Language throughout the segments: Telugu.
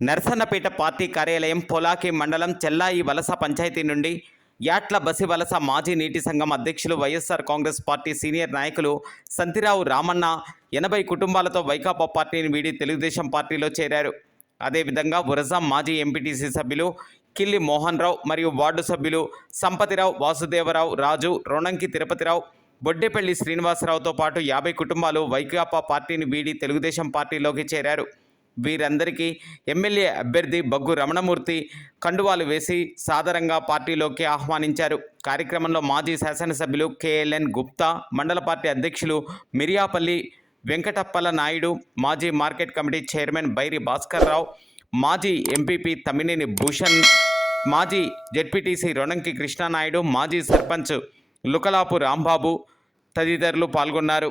నరసన్నపేట పార్టీ కార్యాలయం పొలాకి మండలం చెల్లాయి వలస పంచాయతీ నుండి యాట్ల బసి వలస మాజీ నీటి సంఘం అధ్యక్షులు వైఎస్ఆర్ కాంగ్రెస్ పార్టీ సీనియర్ నాయకులు సంతిరావు రామన్న ఎనభై కుటుంబాలతో వైకాపా పార్టీని వీడి తెలుగుదేశం పార్టీలో చేరారు. అదేవిధంగా ఉరజాం మాజీ ఎంపీటీసీ సభ్యులు కిల్లి మోహన్ రావు మరియు వార్డు సభ్యులు సంపతిరావు వాసుదేవరావు రాజు రొణంకి తిరుపతిరావు బొడ్డేపల్లి శ్రీనివాసరావుతో పాటు యాభై కుటుంబాలు వైకాపా పార్టీని వీడి తెలుగుదేశం పార్టీలోకి చేరారు. వీరందరికీ ఎమ్మెల్యే అభ్యర్థి బగ్గు రమణమూర్తి కండువాలు వేసి సాదరంగా పార్టీలోకి ఆహ్వానించారు. కార్యక్రమంలో మాజీ శాసనసభ్యులు కేఎల్ఎన్ గుప్తా మండల పార్టీ అధ్యక్షులు మిరియాపల్లి వెంకటప్పల నాయుడు మాజీ market committee chairman Bairi Bhaskarrao మాజీ ఎంపీపీ తమ్మినేని భూషణ్ మాజీ జెడ్పీటీసీ రొణంకి కృష్ణానాయుడు మాజీ సర్పంచ్ లుకలాపు రాంబాబు తదితరులు పాల్గొన్నారు.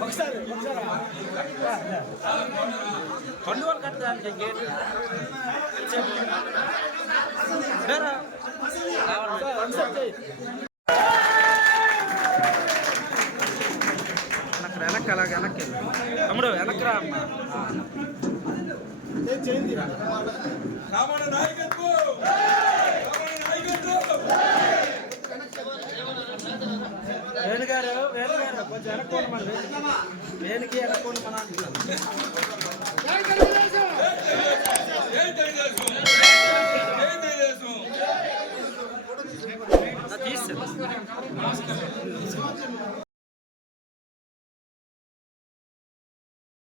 ఒకసారి వెనక కట్టడానికి గేట్ వెనక్కి అలాగ వెనక్కి తమ్ముడు వెనక్కి రా అమ్మా రావణ నాయకత్వం. దేనికి